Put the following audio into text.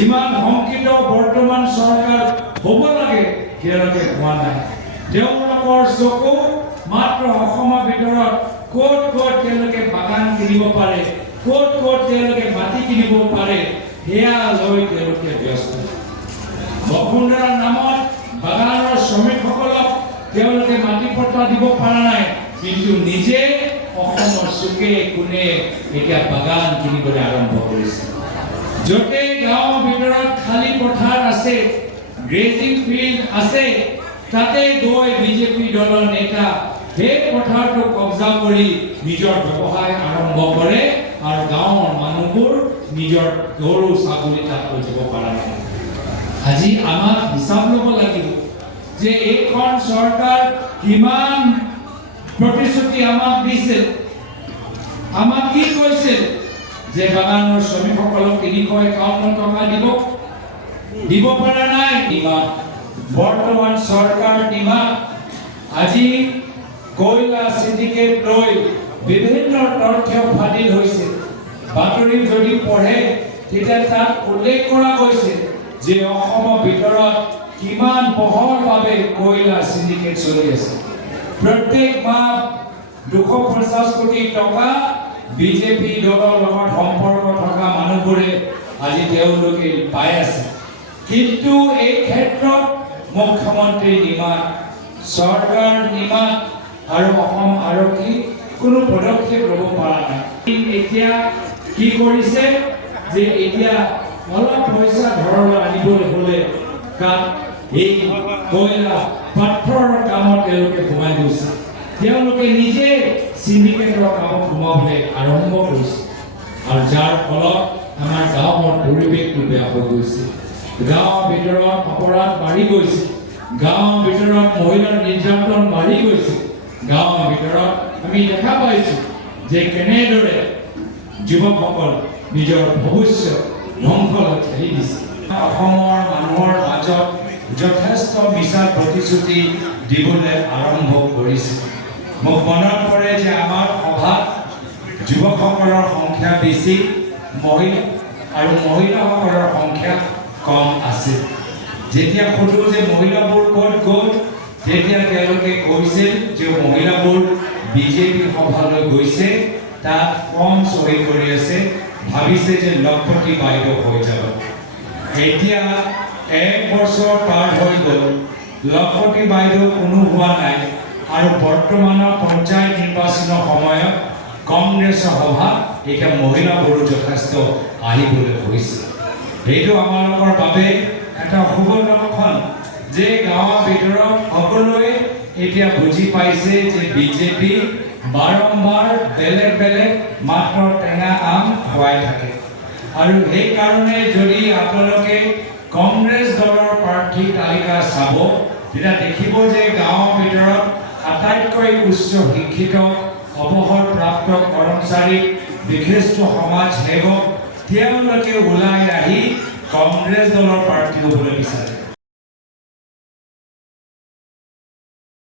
যিমান সংকিত বৰ্তমান চৰকাৰ হ'ব লাগে তেওঁলোকে হোৱা নাই। তেওঁলোকৰ চকু মাত্ৰ অসমৰ ভিতৰত ক'ত ক'ত তেওঁলোকে বাগান কিনিব পাৰে, ক'ত ক'ত তেওঁলোকে মাটি কিনিব পাৰে, সেয়া লৈ তেওঁলোকে ব্যস্ত। বসুন্ধৰাৰ নামত বাগানৰ শ্ৰমিকসকলক তেওঁলোকে মাটি পট্টা দিব পৰা নাই, কিন্তু নিজে অসমৰ চুকে কোণে এতিয়া বাগান কিনিবলৈ আৰম্ভ কৰিছে। য'তে গাঁৱৰ ভিতৰত খালী পথাৰ আছে, গ্ৰেজিং ফিল্ড আছে, তাতে গৈ বিজেপি দলৰ নেতা সেই পথাৰটো কব্জা কৰি নিজৰ ব্যৱসায় আৰম্ভ কৰে আৰু গাঁৱৰ মানুহবোৰ নিজৰ গৰু ছাগলী তাত লৈ যাব পৰা নাই। আজি আমাক হিচাপ ল'ব লাগিব যে এইখন চৰকাৰ কিমান প্ৰতিশ্ৰুতি আমাক দিছিল, আমাক কি কৈছিল যে বাগানৰ শ্ৰমিকসকলক ৩৫১ টকা দিব পৰা নাই। বৰ্তমান চৰকাৰ নিমাত আজি কয়লা চিণ্ডিকেট লৈ বিভিন্ন তথ্য ফাদিল হৈছে। বাতৰি যদি পঢ়ে তেতিয়া তাত উল্লেখ কৰা হৈছে যে অসমৰ ভিতৰত কিমান বহলভাৱে কয়লা চিণ্ডিকেট চলি আছে। প্ৰত্যেক মাহ ২৫০ কোটি টকা বিজেপি দলৰ লগত সম্পৰ্ক থকা মানুহবোৰে আজি তেওঁলোকে পাই আছে। কিন্তু এই ক্ষেত্ৰত মুখ্যমন্ত্ৰী নিমাত, চৰকাৰ নিমাত আৰু অসম আৰক্ষী কোনো পদক্ষেপ ল'ব পৰা নাই। এতিয়া কি কৰিছে যে এতিয়া অলপ পইচা ঘৰলৈ আনিবলৈ হ'লে তাত এই কয়লা পাথৰৰ কামত তেওঁলোকে সোমাই গৈছে। তেওঁলোকে নিজে চিণ্ডিকেটৰ কামত সোমাবলৈ আৰম্ভ কৰিছে আৰু যাৰ ফলত আমাৰ গাঁৱৰ পৰিৱেশটো বেয়া হৈ গৈছে। গাঁৱৰ ভিতৰত অপৰাধ বাঢ়ি গৈছে, গাঁৱৰ ভিতৰত মহিলাৰ নিৰ্যাতন বাঢ়ি গৈছে। গাঁৱৰ ভিতৰত আমি দেখা পাইছোঁ যে কেনেদৰে যুৱকসকল নিজৰ ভৱিষ্যত ধ্বংসলৈ ঠেলি দিছে। অসমৰ মানুহৰ মাজত যথেষ্ট মিছা প্ৰতিশ্ৰুতি দিবলৈ আৰম্ভ কৰিছে। মোক মনত পৰে যে আমাৰ সভাত যুৱকসকলৰ সংখ্যা বেছি, মহিলাসকলৰ সংখ্যা কম আছিল। যেতিয়া সুধো যে মহিলাবোৰ ক'ত গ'ল, তেতিয়া তেওঁলোকে কৈছিল যে মহিলাবোৰ বিজেপি সভালৈ গৈছে, তাত ফৰ্ম চহী কৰি আছে, ভাবিছে যে লখপতি বাইদেউ হৈ যাব। এতিয়া ১ বছৰ পাৰ হৈ গ'ল, লখপতি বাইদেউ কোনো হোৱা নাই আৰু বৰ্তমানৰ পঞ্চায়ত নিৰ্বাচনৰ সময়ত কংগ্ৰেছৰ সভা এতিয়া মহিলাবোৰো যথেষ্ট আহিবলৈ হৈছে। এইটো আমালোকৰ বাবে এটা শুভ লক্ষণ যে গাঁৱৰ ভিতৰত সকলোৱে এতিয়া বুজি পাইছে যে বিজেপি বাৰম্বাৰ বেলেগ বেলেগ মাত্ৰ টেঙা আম খুৱাই থাকে। আৰু সেইকাৰণে যদি আপোনালোকে কংগ্ৰেছ দলৰ প্ৰাৰ্থী তালিকা চাব, তেতিয়া দেখিব যে গাঁৱৰ ভিতৰত আটাইতকৈ উচ্চ শিক্ষিত, অৱসৰপ্ৰাপ্ত কৰ্মচাৰী, বিশিষ্ট সমাজ সেৱক তেওঁলোকে ওলাই আহি কংগ্ৰেছ দলৰ প্ৰাৰ্থী হ'বলৈ বিচাৰে।